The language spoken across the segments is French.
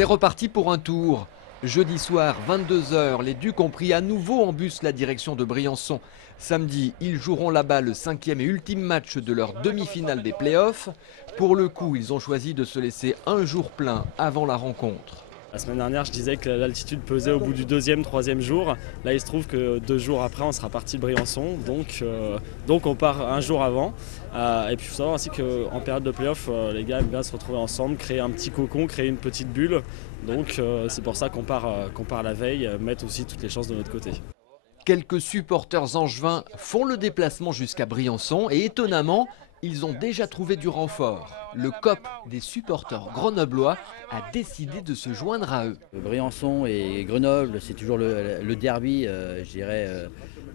C'est reparti pour un tour. Jeudi soir, 22 h, les Ducs ont pris à nouveau en bus la direction de Briançon. Samedi, ils joueront là-bas le 5e et ultime match de leur demi-finale des playoffs. Pour le coup, ils ont choisi de se laisser un jour plein avant la rencontre. La semaine dernière, je disais que l'altitude pesait au bout du 2e, 3e jour. Là, il se trouve que 2 jours après, on sera parti de Briançon. Donc on part un jour avant. Et puis il faut savoir aussi qu'en période de play-off, les gars aiment bien se retrouver ensemble, créer un petit cocon, créer une petite bulle. Donc c'est pour ça qu'on part la veille, mettre aussi toutes les chances de notre côté. Quelques supporters angevins font le déplacement jusqu'à Briançon et étonnamment, ils ont déjà trouvé du renfort. Le COP des supporters grenoblois a décidé de se joindre à eux. Briançon et Grenoble, c'est toujours le derby, je dirais,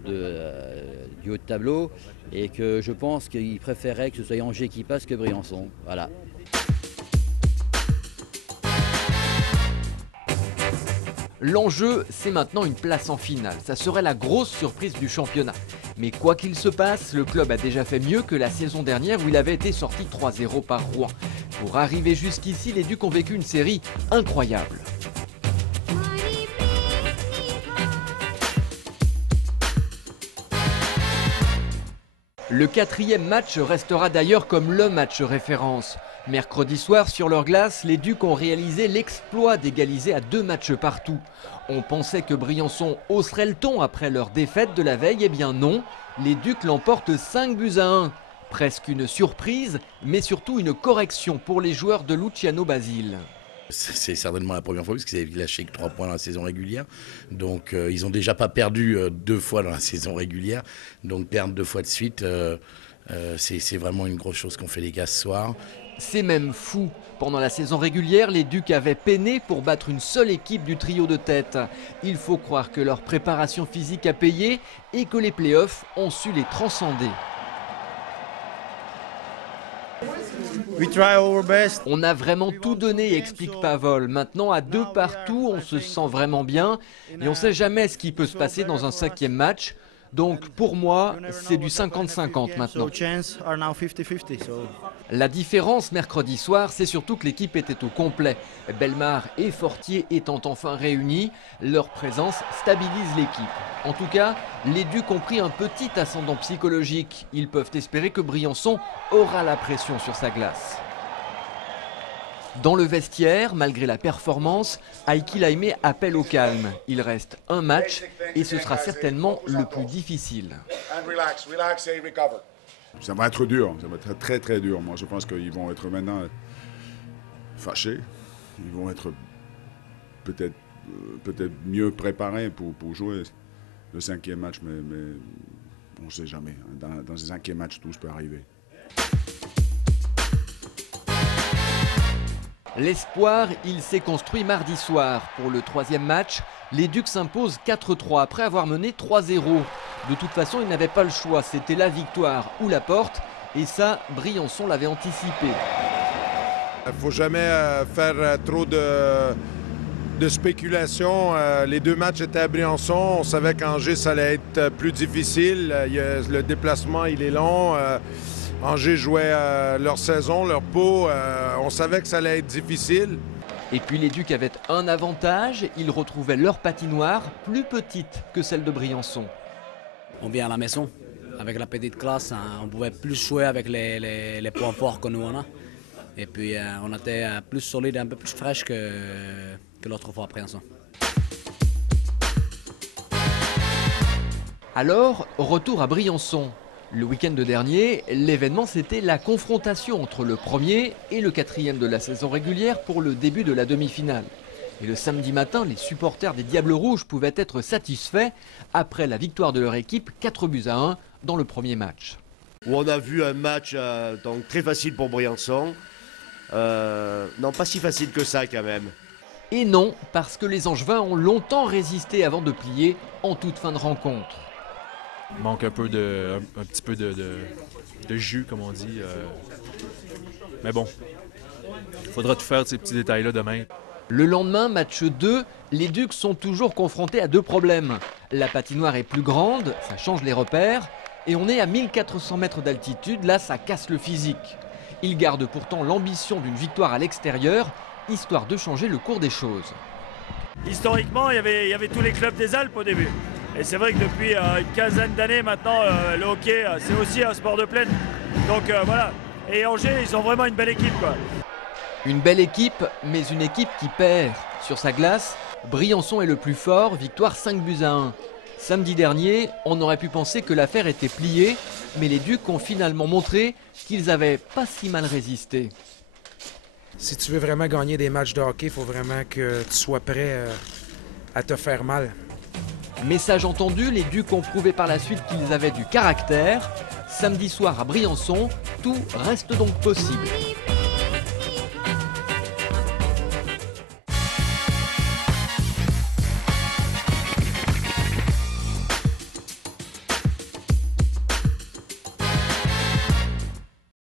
du haut de tableau. Et que je pense qu'ils préféraient que ce soit Angers qui passe que Briançon. Voilà. L'enjeu, c'est maintenant une place en finale. Ça serait la grosse surprise du championnat. Mais quoi qu'il se passe, le club a déjà fait mieux que la saison dernière où il avait été sorti 3-0 par Rouen. Pour arriver jusqu'ici, les Ducs ont vécu une série incroyable. Le 4e match restera d'ailleurs comme le match référence. Mercredi soir, sur leur glace, les Ducs ont réalisé l'exploit d'égaliser à 2 matchs partout. On pensait que Briançon hausserait le ton après leur défaite de la veille, eh bien non. Les Ducs l'emportent 5-1. Presque une surprise, mais surtout une correction pour les joueurs de Luciano Basile. C'est certainement la première fois parce qu'ils avaient lâché que 3 points dans la saison régulière. Donc ils n'ont déjà pas perdu 2 fois dans la saison régulière. Donc perdre 2 fois de suite, c'est vraiment une grosse chose qu'ont fait les gars ce soir. C'est même fou. Pendant la saison régulière, les Ducs avaient peiné pour battre une seule équipe du trio de tête. Il faut croire que leur préparation physique a payé et que les playoffs ont su les transcender. On a vraiment tout donné, explique Pavol. Maintenant, à 2 partout, on se sent vraiment bien. Et on ne sait jamais ce qui peut se passer dans un 5e match. Donc pour moi, c'est du 50-50 maintenant. La différence mercredi soir, c'est surtout que l'équipe était au complet. Bellemare et Fortier étant enfin réunis, leur présence stabilise l'équipe. En tout cas, les Ducs ont pris un petit ascendant psychologique. Ils peuvent espérer que Briançon aura la pression sur sa glace. Dans le vestiaire, malgré la performance, Heikki Laimé appelle au calme. Il reste un match et ce sera certainement le plus difficile. Ça va être dur, ça va être très très dur. Moi je pense qu'ils vont être maintenant fâchés. Ils vont être peut-être mieux préparés pour jouer le 5e match, mais on ne sait jamais. Dans un 5e match, tout peut arriver. L'espoir, il s'est construit mardi soir. Pour le 3e match, les Ducs s'imposent 4-3 après avoir mené 3-0. De toute façon, ils n'avaient pas le choix. C'était la victoire ou la porte. Et ça, Briançon l'avait anticipé. Il ne faut jamais faire trop de spéculation. Les 2 matchs étaient à Briançon. On savait qu'Angers, ça allait être plus difficile. Le déplacement, il est long. Angers jouait leur saison, leur pot. On savait que ça allait être difficile. Et puis les Ducs avaient un avantage, ils retrouvaient leur patinoire plus petite que celle de Briançon. On vient à la maison. Avec la petite classe, on pouvait plus jouer avec les points forts que nous on a. Et puis on était plus solide, un peu plus fraîche que l'autre fois à Briançon. Alors, retour à Briançon. Le week-end dernier, l'événement c'était la confrontation entre le 1er et le 4e de la saison régulière pour le début de la demi-finale. Et le samedi matin, les supporters des Diables Rouges pouvaient être satisfaits après la victoire de leur équipe 4-1 dans le premier match. On a vu un match donc très facile pour Briançon. Non, pas si facile que ça quand même. Et non, parce que les Angevins ont longtemps résisté avant de plier en toute fin de rencontre. Il manque un petit peu de jus, comme on dit. Mais bon, il faudra tout faire de ces petits détails-là demain. Le lendemain, match 2, les Ducs sont toujours confrontés à 2 problèmes. La patinoire est plus grande, ça change les repères, et on est à 1400 mètres d'altitude, là ça casse le physique. Ils gardent pourtant l'ambition d'une victoire à l'extérieur, histoire de changer le cours des choses. Historiquement, il y avait tous les clubs des Alpes au début. Et c'est vrai que depuis une quinzaine d'années maintenant, le hockey, c'est aussi un sport de plaine. Donc voilà. Et Angers, ils ont vraiment une belle équipe, quoi. Une belle équipe, mais une équipe qui perd. Sur sa glace, Briançon est le plus fort, victoire 5-1. Samedi dernier, on aurait pu penser que l'affaire était pliée, mais les Ducs ont finalement montré qu'ils avaient pas si mal résisté. Si tu veux vraiment gagner des matchs de hockey, il faut vraiment que tu sois prêt à te faire mal. Message entendu, les Ducs ont prouvé par la suite qu'ils avaient du caractère. Samedi soir à Briançon, tout reste donc possible.